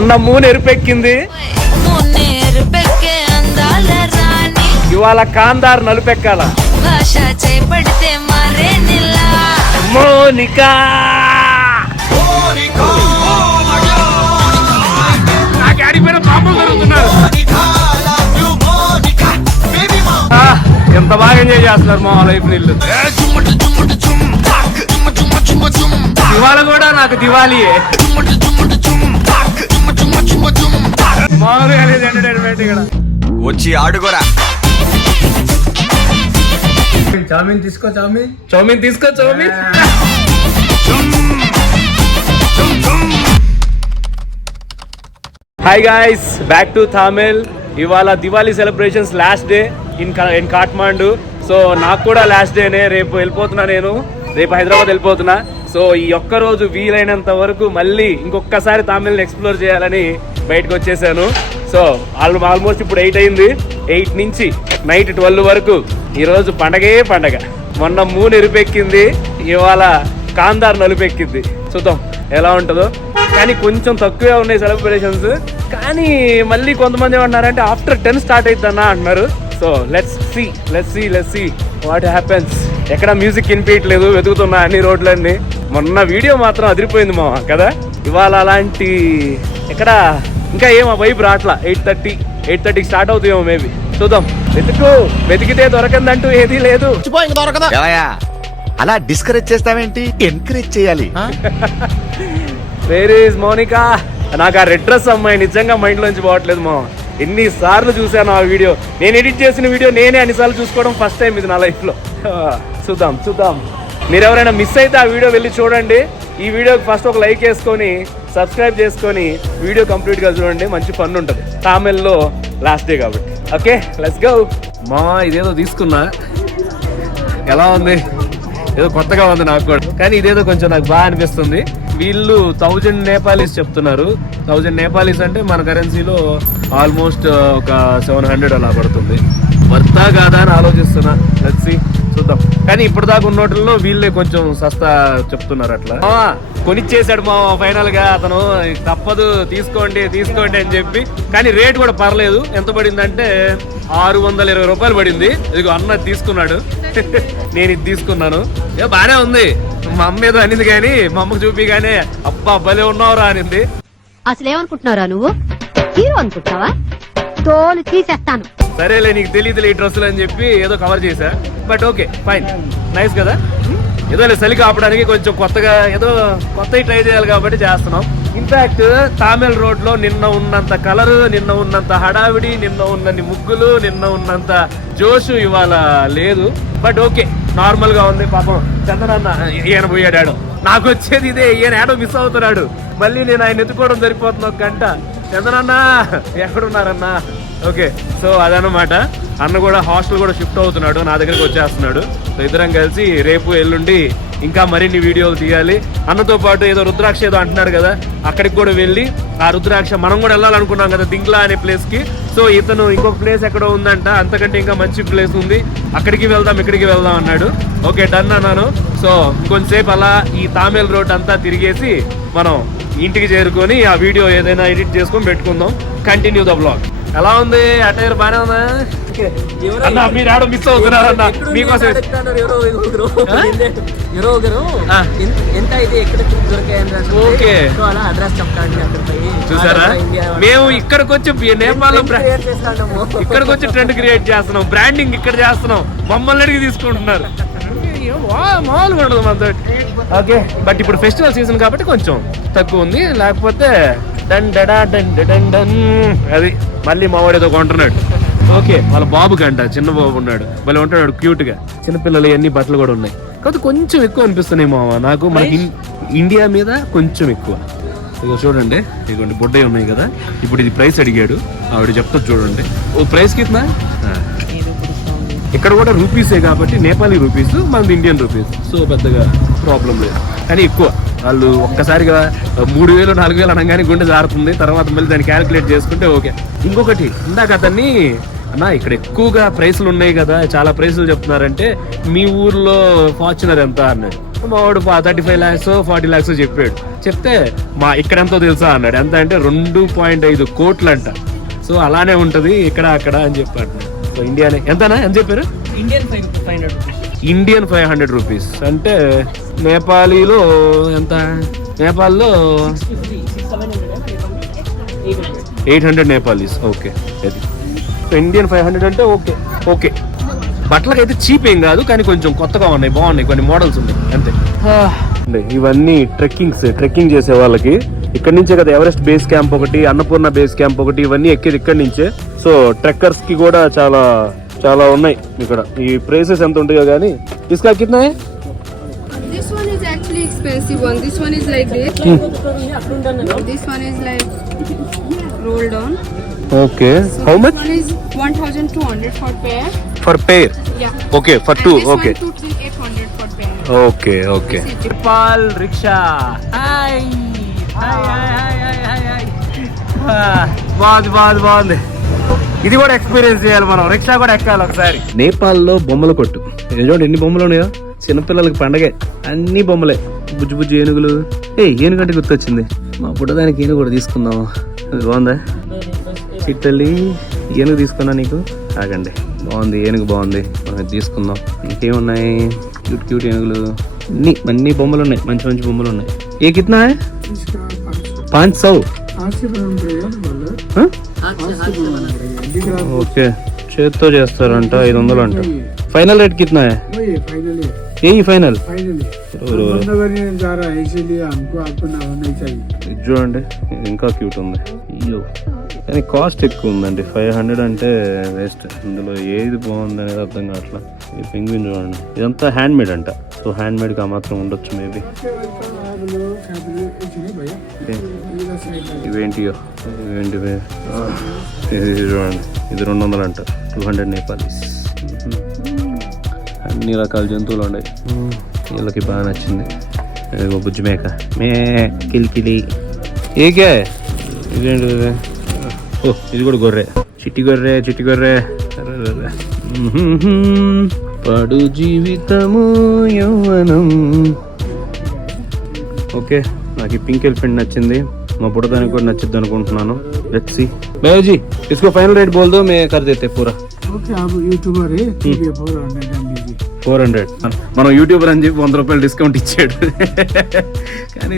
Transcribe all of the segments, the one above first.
మొన్న మూన్ ఎరుపెక్కింది, ఇవాళ కాందార్ నలుపెక్కాల. మోనికా నాకు అడిగిపోయిన పాపలు జరుగుతున్నారు. ఎంత బాగా ఎంజాయ్ చేస్తున్నారు మా లైఫ్ నీళ్ళు. ఇవాళ కూడా నాకు దివాళీయే. మామూలుగా లేదు ఎంటర్టైన్మెంట్ ఇక్కడ. వచ్చి ఆడుకోరా. చామిన్ తీసుకో, చామిన్ చౌమిన్ తీసుకో, chow mein. Hi guys, back to Tamil. ఇవాళ Diwali celebrations last day in Kathmandu. So నాకు కూడా లాస్ట్ డేనే. రేపు వెళ్ళిపోతున్నా, నేను రేపు హైదరాబాద్ వెళ్ళిపోతున్నా. సో ఈ ఒక్క రోజు వీలైనంత వరకు మళ్ళీ ఇంకొకసారి తామిల్ని ఎక్స్ప్లోర్ చేయాలని బయటకు వచ్చేసాను. సో ఆల్మోస్ట్ ఇప్పుడు 8 అయింది. 8 నుంచి నైట్ 12 వరకు ఈరోజు పండగే పండగ. మొన్న మూన్ ఎరుపెక్కింది, ఇవాళ కాందార్ నలుపెక్కింది. చూద్దాం ఎలా ఉంటుందో. కానీ కొంచెం తక్కువే ఉన్నాయి సెలబ్రేషన్స్. కానీ మళ్ళీ కొంతమంది ఏమంటున్నారంటే ఆఫ్టర్ 10 స్టార్ట్ అవుతుందన్నా అంటున్నారు. So let's see what happens. ఎక్కడ మ్యూజిక్ వినిపించట్లేదు, వెతుకుతున్నా అన్ని రోడ్లన్నీ. మొన్న వీడియో మాత్రం అదిరిపోయింది మామ కదా. ఇవాళ అలాంటి ఎక్కడ ఇంకా ఏమో వైపు రాట్లా. 8:30కి స్టార్ట్ అవుతాయేమో మేబీ. చూద్దాం. వెతికితే దొరకందంటూ ఏదీ లేదు. అలా డిస్కరేజ్ చేస్తావేంటి? ఎంకరేజ్ చేయాలి. Where is Monica? నాకు ఆ రెడ్ డ్రెస్ అమ్మాయి నిజంగా మైండ్ లోంచి పోవట్లేదు మా. ఎన్నిసార్లు చూసాను ఆ వీడియో. నేను ఎడిట్ చేసిన వీడియో నేనే అన్నిసార్లు చూసుకోవడం ఫస్ట్ టైం ఇది నా లైఫ్లో. చూద్దాం. మీరు ఎవరైనా మిస్ అయితే ఆ వీడియో వెళ్ళి చూడండి. ఈ వీడియోకి ఫస్ట్ ఒక లైక్ వేసుకొని సబ్స్క్రైబ్ చేసుకొని వీడియో కంప్లీట్గా చూడండి. మంచి ఫన్ ఉంటుంది. తామిల్లో లాస్ట్ డే కాబట్టి. Okay, let's go. మా ఇదేదో తీసుకున్నా, ఎలా ఉంది? ఏదో కొత్తగా ఉంది నాకు కూడా. కానీ ఇదేదో కొంచెం నాకు బాగా అనిపిస్తుంది. వీళ్ళు 1000 నేపాలీస్ చెప్తున్నారు. 1000 నేపాలీస్ అంటే మన కరెన్సీలో ఆల్మోస్ట్ ఒక 700 అలా పడుతుంది. వర్తా కాదా అని ఆలోచిస్తున్నా. లెట్స్ సీ, చూద్దాం. కానీ ఇప్పటిదాకా ఉన్నోటిల్లో వీళ్ళే కొంచెం సస్తా చెప్తున్నారు. అట్లా కొనిచ్చేసాడు మా ఫైనల్ గా అతను. తప్పదు, తీసుకోండి అని చెప్పి. కానీ రేట్ కూడా పర్లేదు. ఎంత పడిందంటే 620 రూపాయలు పడింది. ఇదిగో అన్న తీసుకున్నాడు. నేను ఇది తీసుకున్నాను. బానే ఉంది. మా అమ్మ ఏదో అనింది కానీ, మా అమ్మకు చూపిగానే అబ్బా భలే ఉన్నావురా అనింది. అసలు ఏమనుకుంటున్నారా నువ్వు? హీరో అనుకుంటున్నావా? తోలు తీసేస్తాను. సరేలే, నీకు తెలియదు ఈ డ్రెస్సులు అని చెప్పి ఏదో కవర్ చేశా. బట్ ఓకే, ఫైన్, నైస్ కదా. ఏదో చలి కాపడానికి కొంచెం కొత్తగా ఏదో కొత్తవి ట్రై చేయాలి కాబట్టి చేస్తున్నాం. ఇన్ఫాక్ట్ తామిల్ రోడ్ లో నిన్న ఉన్నంత కలర్, నిన్న ఉన్నంత హడావిడి, నిన్న ఉన్నన్ని ముగ్గులు, నిన్న ఉన్నంత జోషు ఇవాళ లేదు. బట్ ఓకే, నార్మల్ గా ఉంది. పాపం చందనన్న ఈయన పోయాడాడు. నాకు వచ్చేది ఇదే, ఈయన ఏడో మిస్ అవుతున్నాడు. మళ్ళీ నేను ఆయన ఎత్తుకోవడం సరిపోతుంది ఒక గంట. చందనన్న ఎక్కడున్నారన్నా? ఓకే, సో అదనమాట. అన్న కూడా హాస్టల్ కూడా షిఫ్ట్ అవుతున్నాడు, నా దగ్గరికి వచ్చేస్తున్నాడు. సో ఇద్దరం కలిసి రేపు ఎల్లుండి ఇంకా మరిన్ని వీడియోలు తీయాలి. అన్నతో పాటు ఏదో రుద్రాక్ష ఏదో అంటున్నాడు కదా, అక్కడికి కూడా వెళ్ళి ఆ రుద్రాక్ష మనం కూడా వెళ్ళాలనుకున్నాం కదా, దింగ్లా అనే ప్లేస్ కి. సో ఇతను ఇంకొక ప్లేస్ ఎక్కడో ఉందంట, అంతకంటే ఇంకా మంచి ప్లేస్ ఉంది, అక్కడికి వెళ్దాం అన్నాడు. ఓకే, డన్ అన్నాను. సో ఇంకొంచెంసేపు అలా ఈ తామిల్ రోడ్ అంతా తిరిగేసి మనం ఇంటికి చేరుకొని ఆ వీడియో ఏదైనా ఎడిట్ చేసుకొని పెట్టుకుందాం. Continue the blog. ఎలా ఉంది అటైర్? బానే ఉందా? అన్న మీరు ఆడ మిస్ అవుతున్నారన్న, మీకోసం. ఓకే, చూసారా? మేము ఇక్కడికి వచ్చి నేపాల్ ఇక్కడికి వచ్చి ట్రెండ్ క్రియేట్ చేస్తున్నాం, బ్రాండింగ్ ఇక్కడ చేస్తున్నాం. మమ్మల్ని అడిగి తీసుకుంటున్నారు. మామూలుగా ఉండదు మనతో. ఓకే, బట్ ఇప్పుడు ఫెస్టివల్ సీజన్ కాబట్టి కొంచెం తక్కువ ఉంది. లేకపోతే అది మళ్ళీ మా వాడు ఏదో కొంటున్నాడు. ఓకే, వాళ్ళ బాబు కంట, చిన్న బాబు ఉన్నాడు, భలే ఉంటాడు క్యూట్ గా. చిన్నపిల్లలు అన్ని బట్టలు కూడా ఉన్నాయి. కాకపోతే కొంచెం ఎక్కువ అనిపిస్తున్నాయి మామ నాకు. మన ఇండియా మీద కొంచెం ఎక్కువ. ఇగో చూడండి, ఇదిగోండి బొడ్డయి ఉన్నాయి కదా. ఇప్పుడు ఇది ప్రైస్ అడిగాడు, ఆవిడ చెప్తా చూడండి. ఓ ప్రైస్ కిतना? ఇక్కడ కూడా రూపీసే కాబట్టి నేపాలీ రూపీస్, మనది ఇండియన్ రూపీస్. సో పెద్దగా ప్రాబ్లం లేదు. కానీ ఎక్కువ వాళ్ళు ఒక్కసారిగా 3000 4000 అనగానే గుండె జారుతుంది. తర్వాత మళ్ళీ దాన్ని క్యాలిక్యులేట్ చేసుకుంటే ఓకే. ఇంకొకటి, ఇందాక అతన్ని అన్నా ఇక్కడ ఎక్కువగా ప్రైసులు ఉన్నాయి కదా, చాలా ప్రైసులు చెప్తున్నారంటే మీ ఊర్లో ఫార్చునర్ ఎంత అన్నాడు. మా వాడు 35 lakhs 40 lakhs చెప్పాడు. చెప్తే మా ఇక్కడ ఎంతో తెలుసా అన్నాడు. ఎంత అంటే 2.5 కోట్లు అంట. సో అలానే ఉంటది ఇక్కడ అక్కడ అని చెప్పాడు. సో ఇండియానే ఎంతనా ఎంత చెప్పారు? ఇండియన్ 500 రూపీస్ అంటే నేపాలీలో ఎంత? నేపాల్లో 800 నేపాలీస్. ఓకే, అది ఇండియన్ 500 అంటే ఓకే ఓకే. బట్టలకైతే చీప్ ఏం కాదు, కానీ కొంచెం కొత్తగా ఉన్నాయి, బాగున్నాయి, కొన్ని మోడల్స్ ఉన్నాయి అంతే. ఇవన్నీ ట్రెక్కింగ్ చేసే వాళ్ళకి ఇక్కడ నుంచే కదా ఎవరెస్ట్ బేస్ క్యాంప్ ఒకటి, అన్నపూర్ణ బేస్ క్యాంప్ ఒకటి, ఇవన్నీ ఎక్కేది ఇక్కడ నుంచే. సో ట్రెక్కర్స్ కి కూడా చాలా చాలా ఉన్నాయి ఇక్కడ. ఈ ప్రైసెస్ ఎంత ఉంటాయో కానీ ఇసుక కిतना है? This one is actually expensive one. This one is like this. This one is like rolled on. Okay. So How this much? one is 1,200 for pair. For pair. Yeah. Okay, for And two. this Okay. one 2,800 for pair. Okay okay. Nepal rickshaw. Hi hi hi hi hi. బాగుంది. ఇది కూడా experience చేయాలి మనం, rickshaw కూడా ఎక్కాలి ఒకసారి. నేపాల్లో బొమ్మల కొట్టు చూడండి, ఎన్ని బొమ్మలు ఉన్నాయో. చిన్నపిల్లలకి పండగే, అన్ని బొమ్మలే. బుజ్జి బుజ్జి ఏనుగులు. ఏనుగంటే గుర్తొచ్చింది, మా బుడ్డదానికి ఏనుగు కూడా తీసుకుందాము. అది బాగుందా? చిట్టల్లి ఏనుగు తీసుకున్నా నీకు? ఆగండి, బాగుంది ఏనుగు, బాగుంది, మనం ఇది తీసుకుందాం. ఇంకేమున్నాయి? క్యూట్ ఏనుగులు, అన్ని బొమ్మలు ఉన్నాయి, మంచి మంచి బొమ్మలు ఉన్నాయి. ఏ కిतना है? 500. ఓకే, చేత్తో చేస్తారంట, 500 అంట. ఫైనల్ రేట్ కిतना है? यही फाइनल చూడండి, ఇంకా క్యూట్ ఉంది. అయ్యో, కానీ కాస్ట్ ఎక్కువ ఉందండి. 500 అంటే వేస్ట్. ఇందులో ఏది బాగుంది అనేది అర్థం కావట్లా. ఈ పెంగ్విన్ చూడండి, ఇదంతా హ్యాండ్ మేడ్ అంట. సో హ్యాండ్ మేడ్ గా మాత్రం ఉండొచ్చు మేబీ. ఇవేంటియో, ఇవేంటివే? ఇది చూడండి, ఇది 200 అంట. 200 నేపాలీస్. అన్ని రకాల జంతువులు ఉన్నాయి. వీళ్ళకి బాగా నచ్చింది. బుజ్జి మేక, కిలికిలి. ఏకే ఇదేంటి? ఓ, ఇది కూడా గొర్రె. చిట్టి గొర్రె. పడు జీవితము యౌవనం. ఓకే, నాకు ఈ పింక్ ఎలిఫెంట్ నచ్చింది. మా బుడదానికి కూడా నచ్చింది అనుకుంటున్నాను. Let's see. భయ్యా जी, इसको फाइनल रेट बोल दो, मैं कर देते पूरा. ఓకే, आप यूट्यूबर है, ठीक है, 400. మనం యూట్యూబర్ అని చెప్పి 100 రూపాయలు డిస్కౌంట్ ఇచ్చాడు. కానీ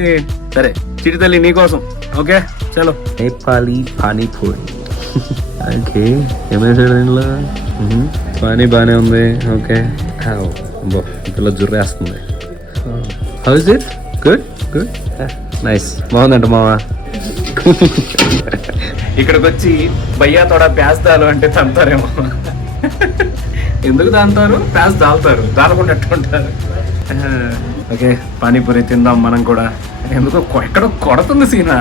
సరే, చిటి తల్లి నీకోసం. ఓకే చలో. నేపాలీ పానీపూరి. ఓకే, ఏమైనా దీనిలో పానీ బాగానే ఉంది. ఓకే, ఇంట్లో జుర్రేస్తుంది. How is it? Good nice, బాగుందంట మావా. ఇక్కడికి వచ్చి భయ్యా తోడా ప్యాస్ దాలు అంటే తంతారేమో. ఎందుకు దాంతారు? ప్యాస్ దాల్తారు, దాలకుండా ఉంటారు. ఓకే, పానీపూరి తిందాం మనం కూడా. ఎందుకో ఎక్కడో కొడుతుంది సీనా.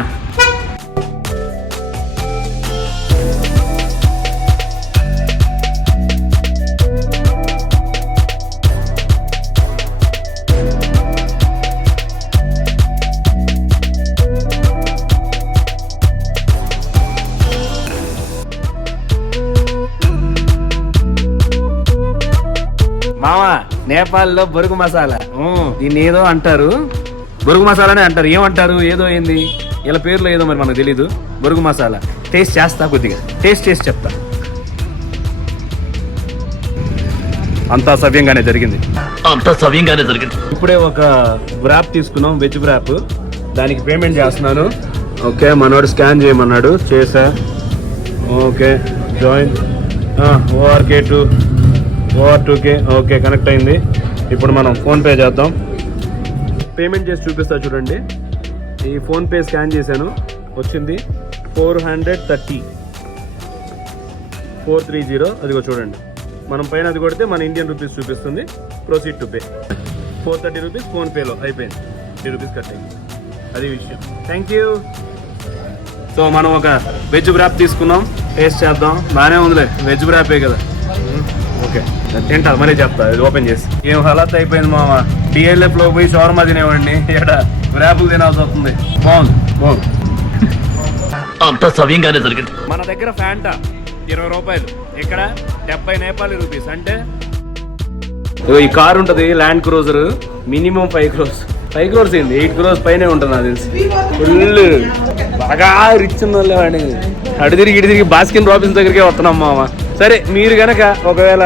మామా, నేపాల్లో బొరుగు మసాలా, దీన్ని ఏదో అంటారు, బొరుగు మసాలానే అంటారు. ఏమంటారు? ఏదో ఏంది ఇలా పేర్లో ఏదో మరి మనకు తెలీదు. బొరుగు మసాలా టేస్ట్ చేస్తా, కొద్దిగా టేస్ట్ చేసి చెప్తా. అంతా సవ్యంగానే జరిగింది. ఇప్పుడే ఒక వ్రాప్ తీసుకున్నాం, వెజ్ వ్రాప్. దానికి పేమెంట్ చేస్తున్నాను. ఓకే, మనోడు స్కాన్ చేయమన్నాడు, చేసా. Okay, join OR2K. Okay, connect అయింది. ఇప్పుడు మనం ఫోన్పే చేద్దాం. పేమెంట్ చేసి చూపిస్తా చూడండి. ఈ ఫోన్పే స్కాన్ చేశాను, వచ్చింది 430. అదిగో చూడండి, మనం పైన అది కొడితే మన ఇండియన్ రూపీస్ చూపిస్తుంది. Proceed to pay. 430 రూపీస్ ఫోన్పేలో అయిపోయింది. 3 రూపీస్ కట్ అయింది. అది విషయం. Thank you. సో మనం ఒక వెజ్ బ్రాప్ తీసుకున్నాం, టేస్ట్ చేద్దాం. బాగానే ఉందిలే, వెజ్ బ్రాపే కదా. ఓకే, తింటా మరీ చెప్తా. ఇది ఓపెన్ చేసి ఏం హలాత్ అయిపోయింది మామ. DLF లో పోయి షవర్మా తినేవాడిని, ఇక్కడ వ్రాపులు తినాల్సి వస్తుంది. బాగుంది. అంతా సవ్యంగానే జరిగింది. మన దగ్గర ఫ్యాంటా 20 రూపాయలు, ఇక్కడ 70 నేపాలీ రూపీస్, అంటే ఈ కార్ ఉంటది land cruiser, minimum 5 crores. 5 crores ఏంది, 8 crores పైనే ఉంటుంది నాకు తెలిసి. ఫుల్ బాగా రిచ్ ఉన్నవాడిని. అటు తిరిగి బాస్కిన్ రాబిన్స్ దగ్గరికే వస్తున్నాం మామ. సరే, మీరు గనక ఒకవేళ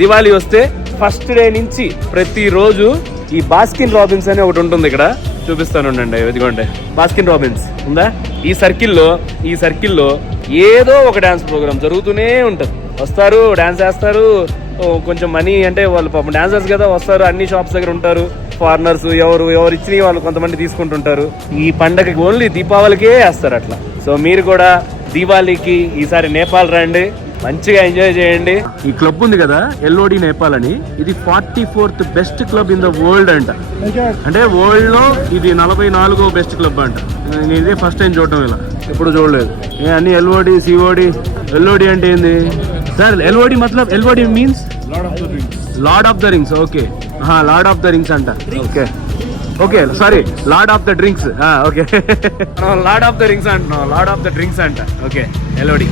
దివాళీ వస్తే ఫస్ట్ డే నుంచి ప్రతిరోజు ఈ బాస్కిన్ రాబిన్స్ అని ఒకటి ఉంటుంది ఇక్కడ, చూపిస్తాను ఉండండి. ఇదిగోండి బాస్కిన్ రాబిన్స్ ఉందా. ఈ సర్కిల్లో ఏదో ఒక డాన్స్ ప్రోగ్రామ్ జరుగుతూనే ఉంటుంది. వస్తారు, డాన్స్ చేస్తారు, కొంచెం మనీ అంటే వాళ్ళు పాపం డాన్సర్స్ కదా, వస్తారు, అన్ని షాప్స్ దగ్గర ఉంటారు. ఫారినర్స్ ఎవరు ఇచ్చినవి వాళ్ళు కొంతమంది తీసుకుంటుంటారు. ఈ పండగకి ఓన్లీ దీపావళికే వేస్తారు అట్లా. సో మీరు కూడా దీపావళికి ఈసారి నేపాల్ రండి, మంచిగా ఎంజాయ్ చేయండి. ఈ క్లబ్ ఉంది కదా ఎల్ఓడి నేపాల్ అని, ఇది 44th best club in the world అంట. అంటే వరల్డ్ లో ఇది 44వ బెస్ట్ క్లబ్ అంట. నేను ఇదే ఫస్ట్ టైం చూడటం, ఇలా ఎప్పుడు చూడలేదు. అన్ని ఎల్ఓడి సిఓడి. ఎల్ఓడి అంటే ఏంది సార్? ఎల్ఓడి మతలబ్ LOD means lord of the rings. Okay, lord of the rings అంట. Okay sorry, lord of the drinks. Okay, lord of the rings అంటున్నాం, లార్డ్ ఆఫ్ ద డ్రింక్స్ అంట. Okay, LOD.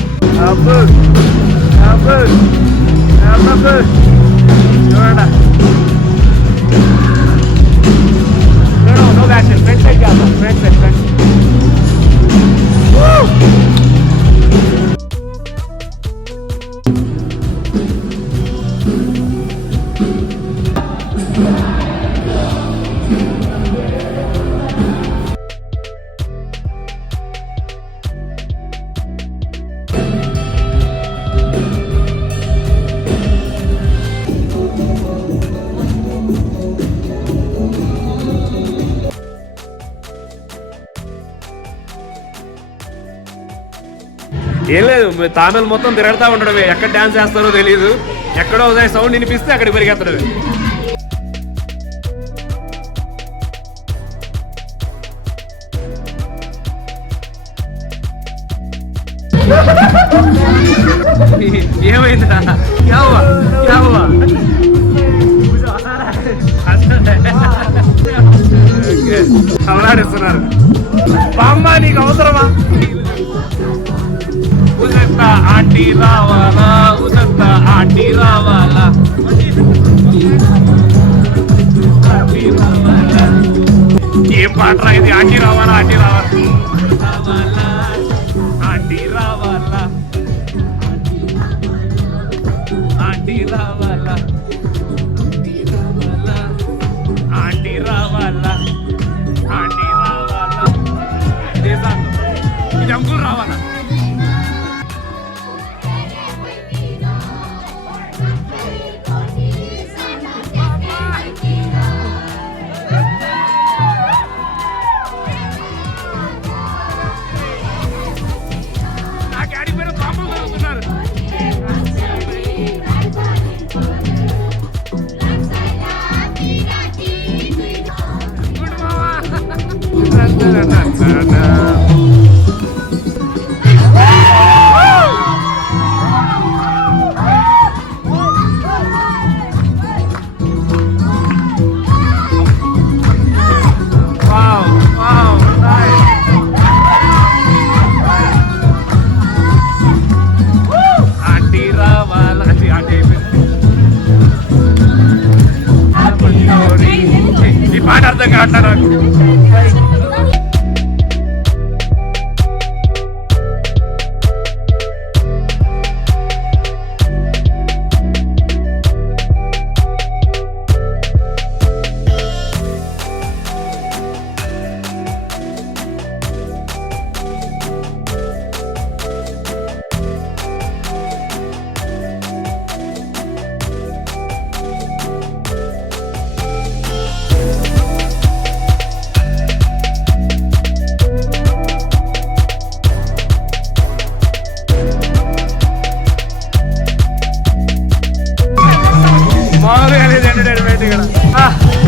ఏం లేదు, తామిల్ మొత్తం తిరగతా ఉండడమే. ఎక్కడ డాన్స్ చేస్తారో తెలియదు, ఎక్కడో సౌండ్ వినిపిస్తే అక్కడికి పరిగెత్తడమే. ఏమైంది? అవలాడిస్తున్నారు. బామ్మ నీకు అవసరమా? ఉజంతా ఆంటీ రావాలా, ఉజంతా ఆంటీ రావాలా, ఏం పాటరా ఇది? ఆంటీ రావాలా, ఆంటీ రావాలా, ఆంటీ రావాలా, ఆంటీ రావాలా, ఆంటీ రావాలా, ఆంటీ రావాలా. ఇది అంకుల్ రావాలా? ఈ పాట అర్థం కావట్లేదు నాకు.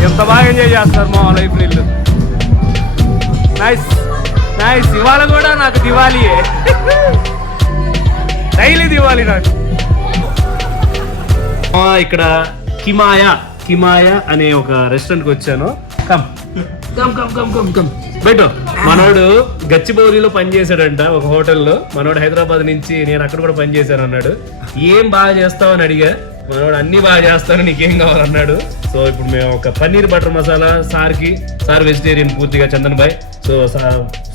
ఎంత బాగా ఎంజాయ్ చేస్తారు మా లైఫ్ నీళ్ళు. Nice nice. ఇవాళ కూడా నాకు దివాళీయే, డైలీ దివాళీ నాకు. ఇక్కడ కిమాయా అనే ఒక రెస్టారెంట్ కి వచ్చాను. Come come come come come come బయట. మనోడు గచ్చిబౌలిలో పనిచేశాడంట ఒక హోటల్లో. మనోడు హైదరాబాద్ నుంచి, నేను అక్కడ కూడా పనిచేశాను అన్నాడు. ఏం బాగా చేస్తావు అని అడిగా. మనోడు అన్ని బాగా చేస్తాను నీకేం కావాలన్నాడు. సో ఇప్పుడు మేము ఒక paneer butter masala sir vegetarian పూర్తిగా చందన్ భాయ్. సో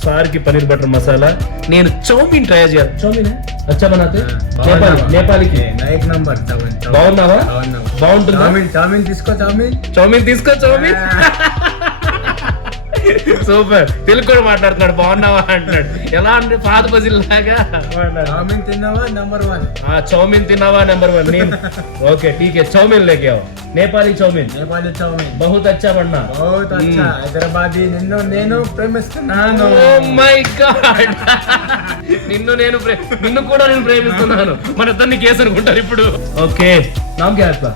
సార్కి పన్నీర్ బటర్ మసాలా, నేను చౌమీన్ ట్రై చేయాలి. చౌమీన్ అచ్చా బనాతే నేపాలీకి एक नंबर బాగున్నావా? బాగుంటుందా? चाउमीन తీసుకో చౌమీన్ సూపర్. తెలుగు కూడా మాట్లాడుతున్నాడు. బాగున్నావా అంటున్నాడు. ఎలా అంటే పాత బజిల్ లాగా. चाउमीन తిన్నావా నంబర్ 1 చౌమీన్ తిన్నావా నెంబర్ 1 నేను. ఓకే ఠీక్ హై చౌమీన్ లేకే आओ. నేపాలీ చౌమీన్ బహుత్ అచ్చా బన్నా. बहुत अच्छा హైదరాబాదీ నేను ప్రేమిస్తున్నాను. Oh my God. నిన్ను కూడా నేను ప్రేమిస్తున్నాను. మన ఇద్దరిని కేసు అనుకుంటారు ఇప్పుడు. ఓకే నామ్ క్యా హై?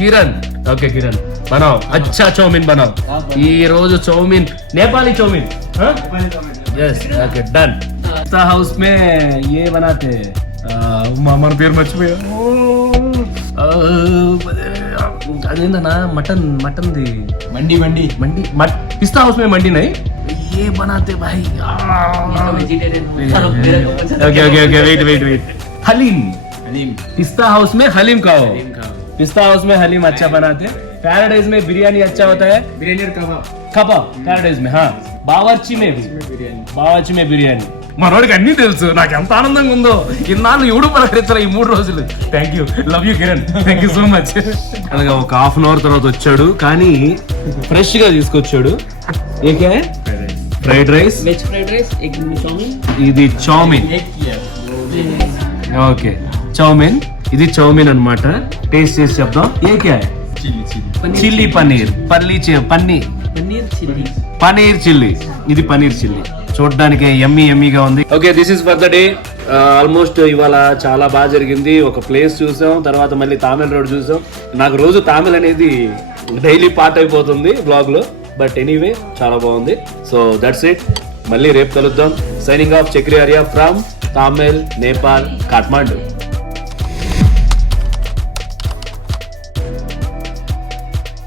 కిరణ్. ఓకే కిరణ్ बनाओ अच्छा चौमीन बनाओ. ఈ రోజు chow mein Nepali chow mein. Yes okay done. Pista house में ये बनाते మన పేరు మర్చిపోయా. అదేందన్నా మటన్ది మండి पिस्ता हाउस में मंडी नहीं ये बनाते भाई. Okay wait haleem. Pista house में हलीम खाओ. पिस्ता हाउस में हलीम अच्छा बनाते. पैराडाइज में बिरयानी अच्छा होता है. బిర్యానీ कबाब पैराडाइज में. हाँ బావర్చి में బిర్యానీ. మనోడికి అన్ని తెలుసు. నాకు ఎంత ఆనందంగా ఉందో. ఇన్నాళ్ళు ఎవడు పలకరించాలి ఈ 3 రోజులు. Thank you, love you Kiran, thank you so much. అలాగా ఒక హాఫ్ అన్ అవర్ తర్వాత వచ్చాడు, కానీ ఫ్రెష్ గా తీసుకొచ్చాడు. AK fried rice, veg fried rice, egg chow mein, ఇది చౌమీన్. ఓకే చౌమీన్, ఇది చౌమీన్ అన్నమాట. టేస్ట్ చేసి చెప్దాం. AK chilli paneer paneer chilli. ఇది పన్నీర్ చిల్లీ. చూడడానికి ఎమ్మీగా ఉంది. Okay this is for the day. Almost ఇవాళ చాలా బాగా జరిగింది. ఒక ప్లేస్ చూసాం, తర్వాత మళ్ళీ తామిల్ రోడ్ చూసాం. నాకు రోజు తామిల్ అనేది డైలీ పార్ట్ అయిపోతుంది బ్లాగ్ లో. బట్ ఎనీవే చాలా బాగుంది. So that's it. మళ్ళీ రేపు కలుద్దాం. Signing off Chakri Arya from Thamel, Nepal, Kathmandu.